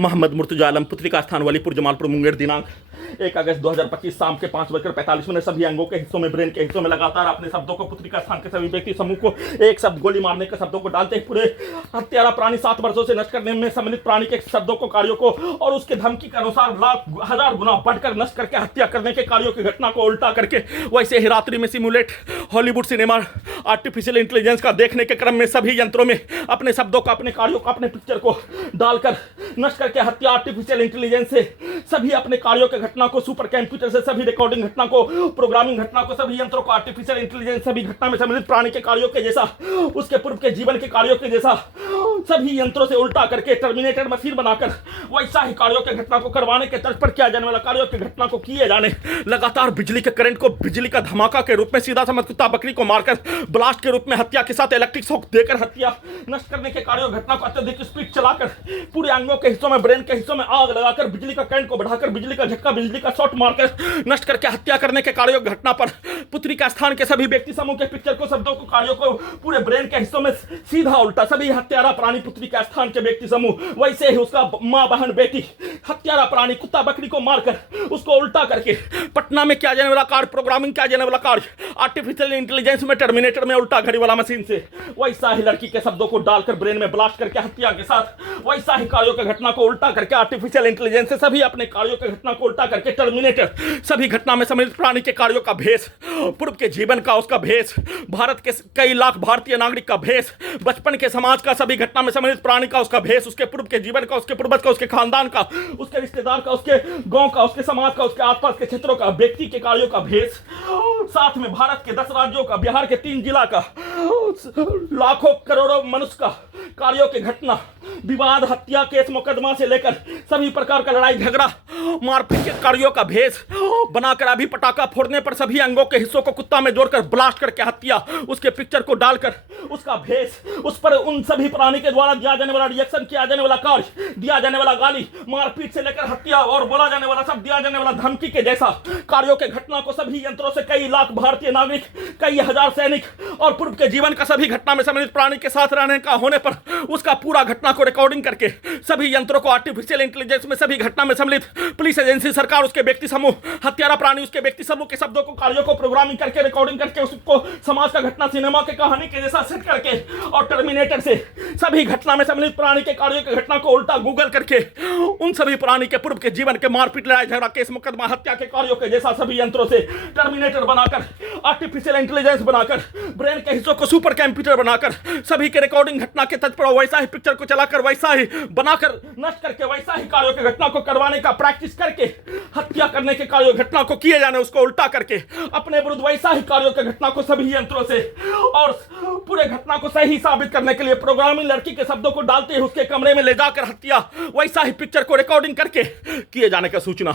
मोहम्मद मुर्तजा आलम, पुत्री का स्थान वलीपुर जमालपुर मुंगेर, दिनांक 1 अगस्त 2025 शाम के 5:45 सभी अंगों के हिस्सों में, ब्रेन के हिस्सों में लगातार अपने शब्दों को पुत्री का स्थान के सभी व्यक्ति समूह को एक शब्द गोली मारने के शब्दों को डालते पूरे हत्यारा प्राणी 7 वर्षों से नष्ट करने में सम्मिलित प्राणी के शब्दों को, कार्यों को और उसके धमकी के अनुसार लाख हजार गुना बढ़कर नष्ट करके हत्या करने के कार्यों की घटना को उल्टा करके वैसे ही रात्रि में simulate Hollywood cinema artificial intelligence का देखने के क्रम में सभी यंत्रों में अपने शब्दों को, अपने कार्यों को, अपने पिक्चर को डालकर नष्ट करके हत्या आर्टिफिशियल इंटेलिजेंस से सभी अपने कार्यों के घटना को, सुपर कंप्यूटर से सभी रिकॉर्डिंग घटना को, प्रोग्रामिंग घटना को, सभी यंत्रों को आर्टिफिशियल इंटेलिजेंस सभी घटना में सम्मिलित प्राणी के कार्यों के जैसा, उसके पूर्व के जीवन के कार्यों के जैसा सभी यंत्रों से उल्टा करके टर्मिनेटर मशीन बनाकर वैसा ही कार्यों के घटना को करवाने के तर्ज पर किया जाने वाला कार्यों की घटना को किए जाने लगातार बिजली के करंट को बिजली का धमाका के रूप में सीधा समझ कुत्ता बकरी को मारकर ब्लास्ट के रूप में हत्या के साथ इलेक्ट्रिक शॉक देकर हत्या नष्ट करने के कार्यों घटना को अत्यधिक स्पीड चलाकर पूरे अंगों के हिस्सों में, ब्रेन के हिस्सों में आग लगाकर बिजली का करंट को बढ़ाकर बिजली का झटका, बिजली का शॉट मारकर नष्ट करके हत्या करने के कार्यों घटना पर पुत्री का स्थान के सभी व्यक्ति समूह के पिक्चर को, शब्दों को, कार्यों को पूरे ब्रेन के हिस्सों में सीधा उल्टा सभी हत्यारा प्राणी पुत्री का स्थान के व्यक्ति समूह वैसे ही उसका मां बहन बेटी हत्यारा प्राणी कुत्ता बकरी को मारकर उसको उल्टा करके पटना में किया जाने वाला कार्य, प्रोग्रामिंग किया जाने वाला कार्य आर्टिफिशियल इंटेलिजेंस में, टर्मिनेटर में उल्टा घड़ी वाला मशीन से वैसा ही लड़की के शब्दों को डालकर ब्रेन में ब्लास्ट करके हत्या के साथ वैसा ही कार्यों के घटना को उल्टा करके आर्टिफिशियल इंटेलिजेंस से सभी अपने कार्यों के घटना को उल्टा करके टर्मिनेटर सभी घटना में सम्मिलित प्राणी के कार्यों का भेष, पूर्व के जीवन का उसका भेष, भारत के कई लाख भारतीय नागरिक का भेष, बचपन के समाज का सभी घटना में सम्मिलित प्राणी का उसका भेष, उसके पूर्व के जीवन का, उसके पूर्वज का, उसके खानदान का, उसके रिश्तेदार का, उसके गांव का, उसके समाज का, उसके आसपास के क्षेत्रों का, व्यक्ति के कार्यों का भेष, साथ में भारत के 10 राज्यों का, बिहार के 3 जिला का, लाखों करोड़ों मनुष्य का कार्यों की घटना, विवाद, हत्या, केस मुकदमा से लेकर सभी प्रकार का लड़ाई झगड़ा, मारपीट के कार्यों का भेष बनाकर अभी पटाखा फोड़ने पर सभी अंगों के हिस्सों को कुत्ता में जोड़कर ब्लास्ट करके हत्या, उसके पिक्चर को डालकर उसका भेष, उस पर उन सभी प्राणी के द्वारा दिया जाने वाला रिएक्शन, किया जाने वाला कार्य, दिया जाने वाला गाली, मारपीट से लेकर हत्या और बोला जाने वाला सब, दिया जाने वाला धमकी के जैसा कार्यों के घटना को सभी यंत्रों से कई लाख भारतीय नागरिक, कई हजार सैनिक और पूर्व के जीवन का सभी घटना में सम्मिलित प्राणी के साथ रहने का होने पर उसका पूरा घटना को रिकॉर्डिंग करके सभी यंत्रों को आर्टिफिशियल इंटेलिजेंस में सभी घटना में सम्मिलित पुलिस एजेंसी, सरकार, उसके व्यक्ति समूह, हत्यारा प्राणी उसके व्यक्ति समूह के शब्दों को, कार्यों को प्रोग्रामिंग करके, रिकॉर्डिंग करके उसको समाज का घटना सिनेमा के कहानी के जैसा सेट करके और टर्मिनेटर से सभी घटना में सम्मिलित प्राणी के कार्यों की घटना को उल्टा गूगल करके उन सभी प्राणी के पूर्व के जीवन के मारपीट, लड़ाई झगड़ा, केस मुकदमा, हत्या के कार्यों के जैसा सभी यंत्रों से टर्मिनेटर बनाकर, आर्टिफिशियल इंटेलिजेंस बनाकर, ब्रेन के हिस्सों को सुपर कंप्यूटर बनाकर सभी के रिकॉर्डिंग घटना के तत्पर वैसा ही पिक्चर को चलाकर, वैसा ही बनाकर नष्ट करके, वैसा ही कार्यों की घटना को करवाने का प्रैक्टिस करके हत्या करने के कार्यों घटना को किए जाने उसको उल्टा करके अपने विरुद्ध वैसा ही कार्यों की घटना को सभी यंत्रों से और पूरे घटना को सही साबित करने के लिए प्रोग्रामिंग लड़की के शब्दों को डालते ही उसके कमरे में ले जाकर हत्या, वैसा ही पिक्चर को रिकॉर्डिंग करके किए जाने का सूचना।